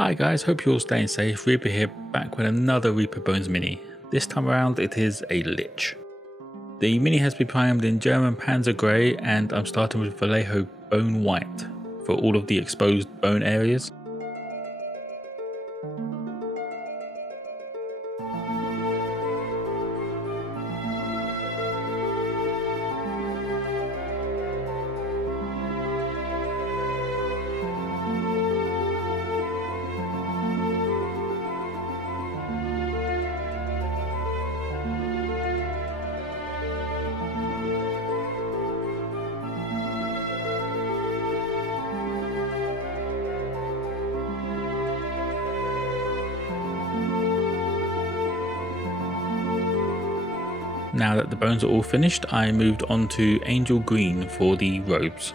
Hi guys, hope you're all staying safe. Reaper here, back with another Reaper Bones mini. This time around it is a Lich. The mini has been primed in German Panzer Grey and I'm starting with Vallejo Bone White for all of the exposed bone areas. Now that the bones are all finished, I moved on to Angel Green for the robes.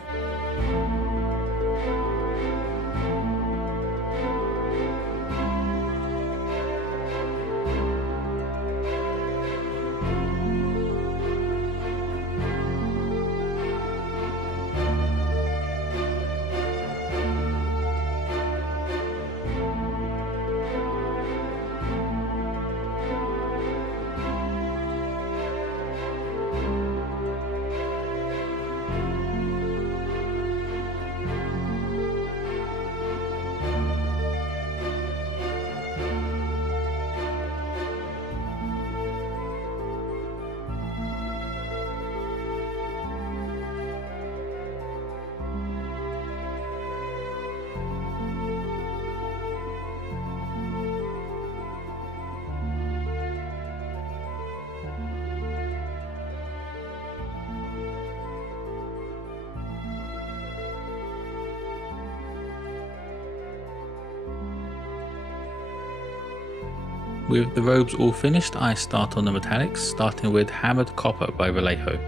With the robes all finished, I start on the metallics, starting with Hammered Copper by Vallejo.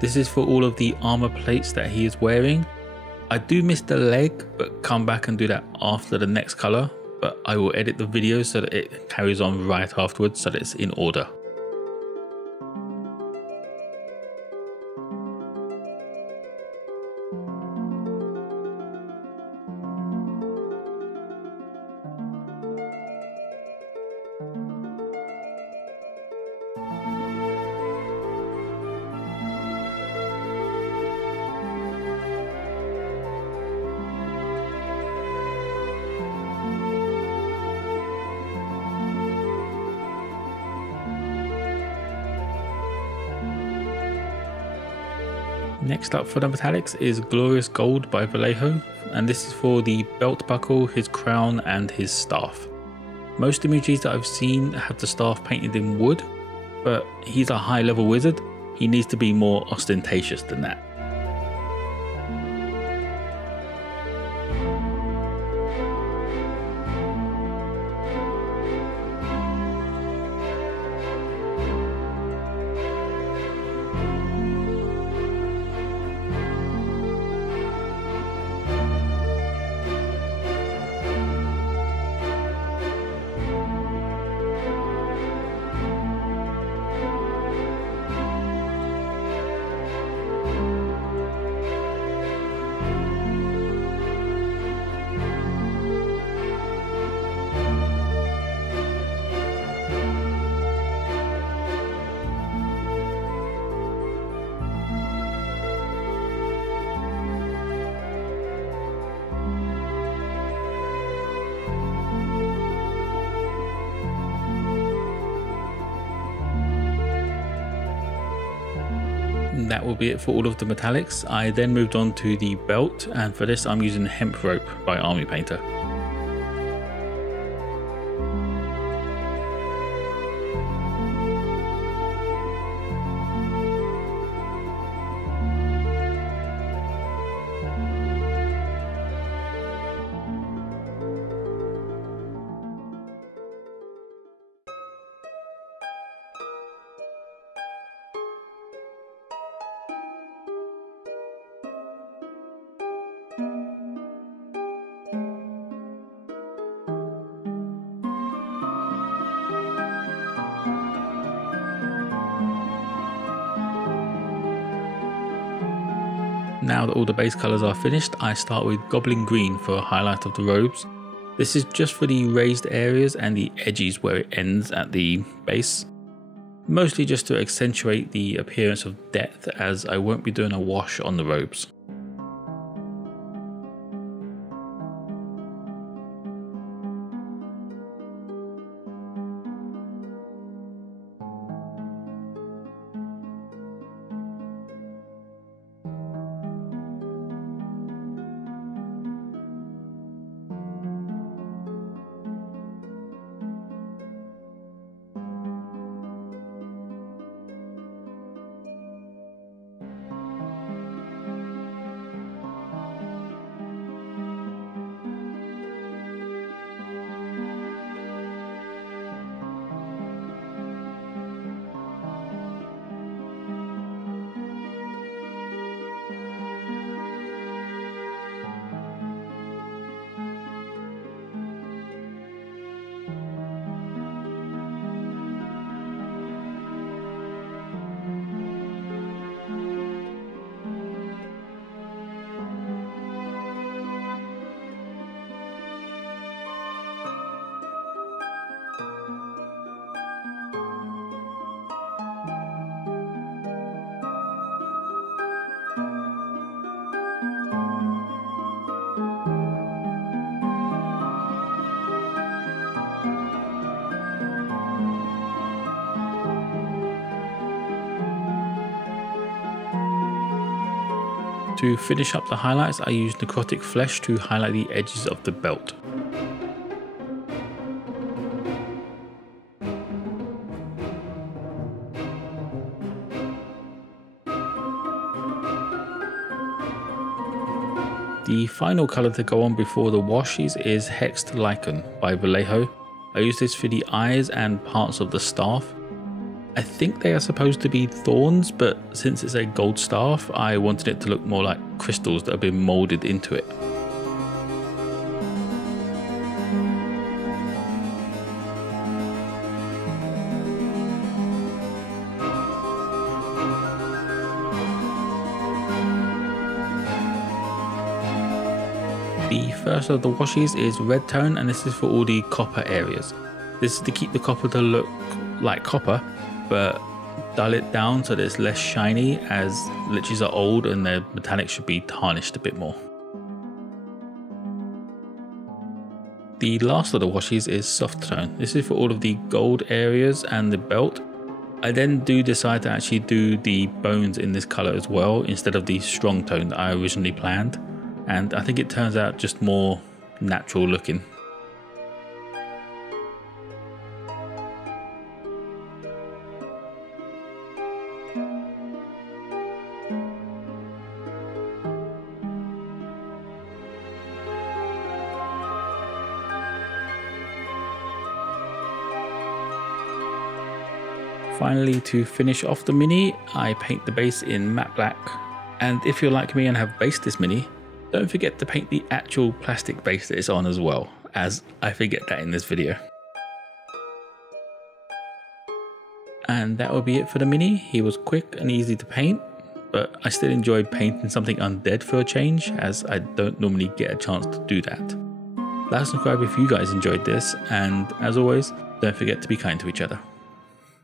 This is for all of the armor plates that he is wearing. I do miss the leg, but come back and do that after the next color, but I will edit the video so that it carries on right afterwards so that it's in order. Next up for the metallics is Glorious Gold by Vallejo, and this is for the belt buckle, his crown and his staff. Most emojis that I've seen have the staff painted in wood, but he's a high level wizard, he needs to be more ostentatious than that. That will be it for all of the metallics. I then moved on to the belt, and for this I'm using Hemp Rope by Army Painter. Now that all the base colours are finished, I start with Goblin Green for a highlight of the robes. This is just for the raised areas and the edges where it ends at the base. Mostly just to accentuate the appearance of depth, as I won't be doing a wash on the robes. To finish up the highlights, I used Aquatic Flesh to highlight the edges of the belt. The final colour to go on before the washes is Hexed Lich by Vallejo. I use this for the eyes and parts of the staff. I think they are supposed to be thorns, but since it's a gold staff, I wanted it to look more like crystals that have been moulded into it. The first of the washes is red tone, and this is for all the copper areas. This is to keep the copper to look like copper, but dull it down so that it's less shiny, as liches are old and their metallic should be tarnished a bit more. The last of the washes is soft tone. This is for all of the gold areas and the belt. I then do decide to actually do the bones in this color as well, instead of the strong tone that I originally planned, and I think it turns out just more natural looking. Finally, to finish off the mini, I paint the base in matte black. And if you're like me and have based this mini, don't forget to paint the actual plastic base that it's on as well, as I forget that in this video. And that will be it for the mini. He was quick and easy to paint, but I still enjoyed painting something undead for a change, as I don't normally get a chance to do that. Like and subscribe if you guys enjoyed this, and as always, don't forget to be kind to each other.